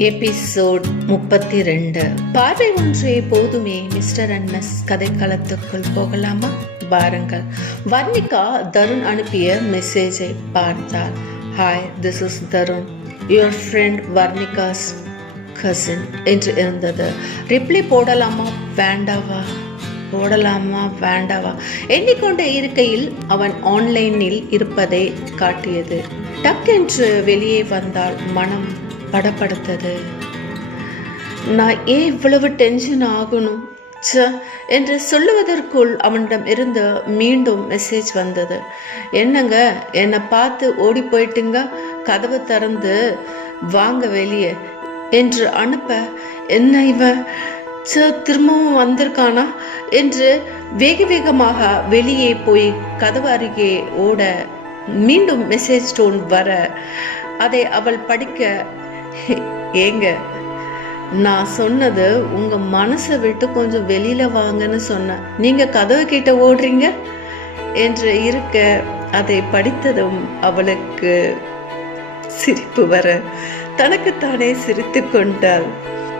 Episode முப்பத்தி ரெண்டு பார்வை ஒன்றே போதுமே மிஸ்டர் அண்ட் மிஸ் கதைக்களத்துக்குள் போகலாமா? வாருங்கள். வர்ணிகா தருண் அனுப்பிய மெசேஜை பார்த்தாள். Hi this is Tarun. Your friend Varnika's cousin என்று இருந்தது. ரிப்ளை போடலாமா? வேண்டாவா? போடலாமா? வேண்டாவா? எண்ணிக்கொண்டே இருக்கையில் அவன் ஆன்லைனில் இருப்பதை காட்டியது. டக் என்று வெளியே வந்தால் மனம் படப்படுத்தது. நான் ஏன் இவ்வளவு டென்ஷன் ஆகணும்? ச என்று சொல்லுவதற்குள் அவனிடம் இருந்து மீண்டும் மெசேஜ் வந்தது. என்னங்க என்னை பார்த்து ஓடி போயிட்டுங்க? கதவு திறந்து வாங்க வெளியே என்று அனுப்ப என்ன இவன் ச திரும்பவும் வந்திருக்கானா? என்று வேக வேகமாக வெளியே போய் கதவு அருகே ஓட மீண்டும் மெசேஜ் டோன் வர அதை அவள் படிக்க ஏங்க நான் சொன்னது உங்க மனசை விட்டு கொஞ்சம் வெளியில வாங்கன்னு சொன்னேன். நீங்க கதவு கிட்ட ஓடுறீங்க? என்று இருக்க அதை படித்ததும் அவளுக்கு சிரிப்பு வர தனக்குத்தானே சிரித்து கொண்டாள்.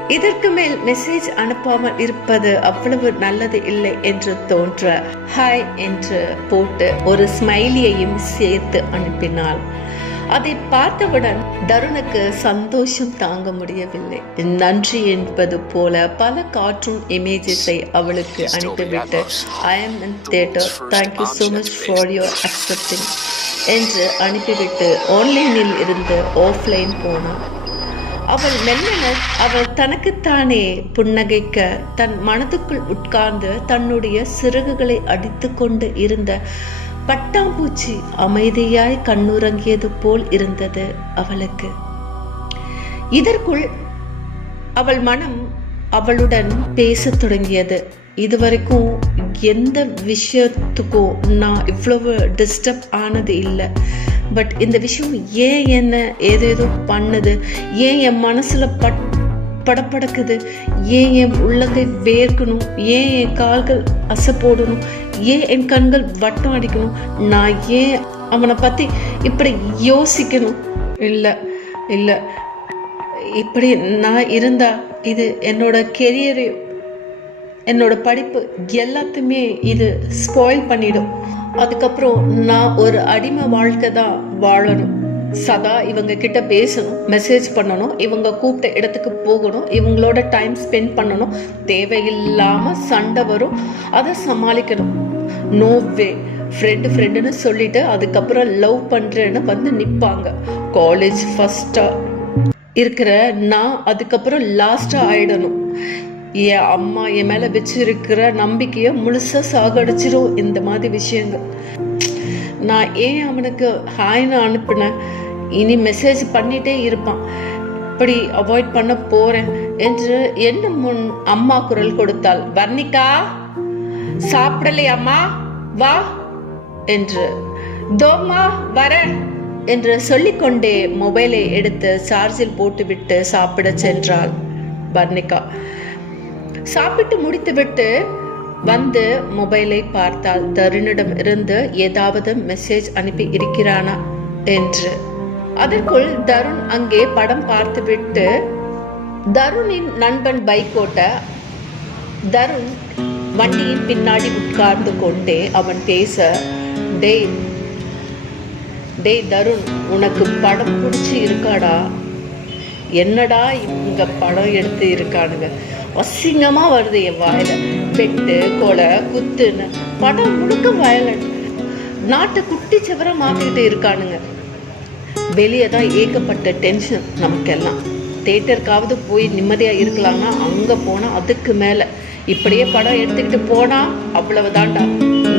இதற்கு மேல் மெசேஜ் அனுப்பாமல் இருப்பது அவ்வளவு நல்லது இல்லை என்று தோன்ற ஹாய் என்று போட்டு ஒரு ஸ்மைலியையும் சேர்த்து அனுப்பினாள். அதை பார்த்தவுடன் தருணுக்கு சந்தோஷம் தாங்க முடியவில்லை. நன்றி என்பது போல பல கார்ட்டூன் இமேஜஸை அவளுக்கு அனுப்பிவிட்டு I am in theatre thank you so much for your accepting என்று அனுப்பிவிட்டு ஆன்லைனில் இருந்து ஆஃப்லைன் போனாள் அவள் மெல்லன அவள் தனக்குத்தானே புன்னகைக்க தன் மனதுக்குள் உட்கார்ந்து தன்னுடைய சிறகுகளை அடித்துக்கொண்டு இருந்த பட்டாம்பூச்சி அமைதியாய் கண்ணுறங்கியது போல் இருந்தது அவளுக்கு. இதற்குள் அவள் மனம் அவளுடன் பேசத் தொடங்கியது. இதுவரைக்கும் எந்த விஷயத்துக்கும் நான் இவ்வளவு டிஸ்டர்ப் ஆனது இல்லை. பட் இந்த விஷயம் ஏன் என்ன ஏதேதோ பண்ணுது ஏன் என் மனசில் பட் படப்படக்குது. ஏன் என் உள்ளங்கை வேர்க்கணும்? ஏன் என் கால்கள் அசை போடணும் ஏன் என் கண்கள் வட்டம் அடிக்கணும்? நான் ஏன் அவனை பற்றி இப்படி யோசிக்கணும்? இல்லை இல்லை. இப்படி நான் இருந்தால் இது என்னோட கெரியரை என்னோட படிப்பு எல்லாத்தையுமே இது ஸ்பாயில் பண்ணிடும். அதுக்கப்புறம் நான் ஒரு அடிமை வாழ்க்கை தான் வாழணும். சதா இவங்க கிட்ட பேசணும் மெசேஜ் பண்ணணும் இவங்க கூப்பிட்ட இடத்துக்கு போகணும் இவங்களோட டைம் ஸ்பெண்ட் பண்ணணும். தேவையில்லாம சண்டை வரும். அதை சமாளிக்கணும். நோ வே ஃப்ரெண்டு ஃப்ரெண்டுன்னு சொல்லிட்டு அதுக்கப்புறம் லவ் பண்றேன்னு வந்து நிற்பாங்க காலேஜ் ஃபர்ஸ்டா இருக்கிற நான் அதுக்கப்புறம் லாஸ்டா ஆயிடணும். என் அம்மா என் மேல வச்சிருக்கிற நம்பிக்கையை முழுசா சாகடிச்சிரும் இந்த மாதிரி விஷயங்கள். நான் ஏன் அவனுக்கு ஹாய்னு அனுப்பினேன்? இனி மெசேஜ் பண்ணிட்டே இருப்பான். இப்படி அவாய்ட் பண்ண போறேன் என்று என்ன முன் அம்மா குரல் கொடுத்தாள். வர்ணிகா சாப்பிடலையாம்மா? வா என்று. தோமா வரேன் என்று சொல்லிக்கொண்டே மொபைலை எடுத்து சார்ஜில் போட்டுவிட்டு சாப்பிட சென்றாள் வர்ணிகா. சாப்பிட்டு முடித்துவிட்டு வந்து மொபைலை பார்த்தால் தருணிடம் இருந்து ஏதாவது மெசேஜ் அனுப்பி இருக்கிறானா என்று. அதற்குள் தருண் அங்கே படம் பார்த்துவிட்டு தருணின் நண்பன் பைக் ஓட்ட தருண் வண்டியின் பின்னாடி உட்கார்ந்து கொண்டே அவன் பேச டேய் டேய் தருண் உனக்கு படம் பிடிச்சி இருக்காடா? என்னடா இவங்க படம் எடுத்து இருக்கானுங்க? அசிங்கமாக வருது என் வாயில. வெட்டு கொலை குத்துன்னு. படம் முழுக்க வயலண்ட் நாட்டை குட்டி சிவரம் ஆக்கிட்டு இருக்கானுங்க. வெளியே தான் ஏகப்பட்ட டென்ஷன் நமக்கெல்லாம். தேட்டருக்காவது போய் நிம்மதியாக இருக்கலாம்னா அங்கே போனால் அதுக்கு மேலே. இப்படியே படம் எடுத்துக்கிட்டு போனால் அவ்வளவுதான்டா.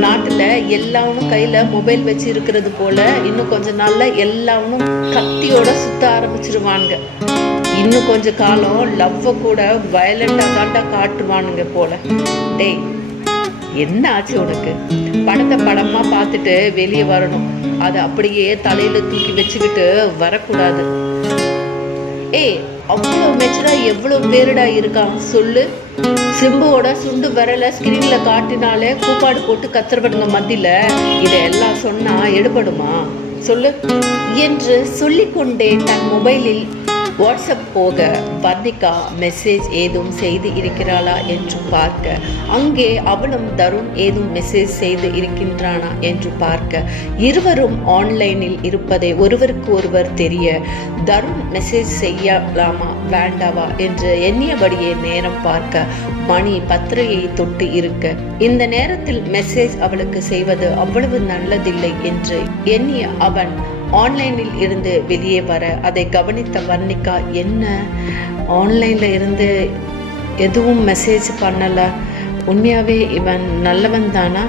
நாட்டுல எல்லாவனும் கையில மொபைல் வச்சு இருக்கிறது போல இன்னும் கொஞ்ச நாள்ல எல்லாவனும் கத்தியோட சுத்த ஆரம்பிச்சிருவானுங்க. இன்னும் கொஞ்ச காலம் லவ்வை கூட வயலண்டாக தாண்டா காட்டுவானுங்க போல. டேய் என்ன ஆச்சு உனக்கு? படத்தை படமா பார்த்துட்டு வெளியே வரணும். அதை அப்படியே தலையில தூக்கி வச்சுக்கிட்டு வரக்கூடாது. ஏய் அவ்வளோ மெச்சராக எவ்வளவு பேருடா இருக்கான்? சொல்லு. சிம்புவோட சுண்டு விரல ஸ்கிரீன்ல காட்டினாலே கூப்பாடு போட்டு கத்துறவனுங்க மத்தியில் இதெல்லாம் சொன்னா எடுபடுமா? சொல்லு. என்று சொல்லிக்கொண்டே தன் மொபைலில் வாட்ஸ்அப் போக வர்ணிகா மெசேஜ் ஏதும் செய்து இருக்கிறாளா என்று பார்க்க அங்கே அவளும் தருண் ஏதும் மெசேஜ் செய்து இருக்கின்றானா என்று பார்க்க இருவரும் ஆன்லைனில் இருப்பதை ஒருவருக்கு ஒருவர் தெரிய தருண் மெசேஜ் செய்யலாமா? வேண்டாவா? என்று எண்ணியபடியே நேரம் பார்க்க மணி பத்திரையை தொட்டு இருக்க இந்த நேரத்தில் மெசேஜ் அவளுக்கு செய்வது அவ்வளவு நல்லதில்லை என்று எண்ணிய அவன் ஆன்லைனில் இருந்து வெளியே வர அதை கவனித்த வர்ணிகா என்ன? ஆன்லைனில் இருந்து எதுவும் மெசேஜ் பண்ணலை. உண்மையாகவே இவன் நல்லவன் தானா?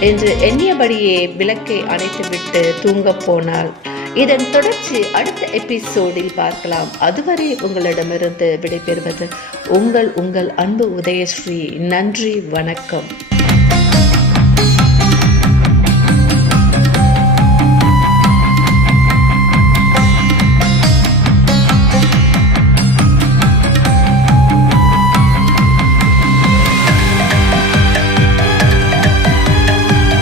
என்று எண்ணியபடியே விளக்கை அணைத்துவிட்டு தூங்கப் போனாள். இதன் தொடர்ச்சி அடுத்த எபிசோடில் பார்க்கலாம். அதுவரை உங்களிடமிருந்து விடைபெறுவது உங்கள் உங்கள் அன்பு உதயஸ்ரீ. நன்றி வணக்கம்.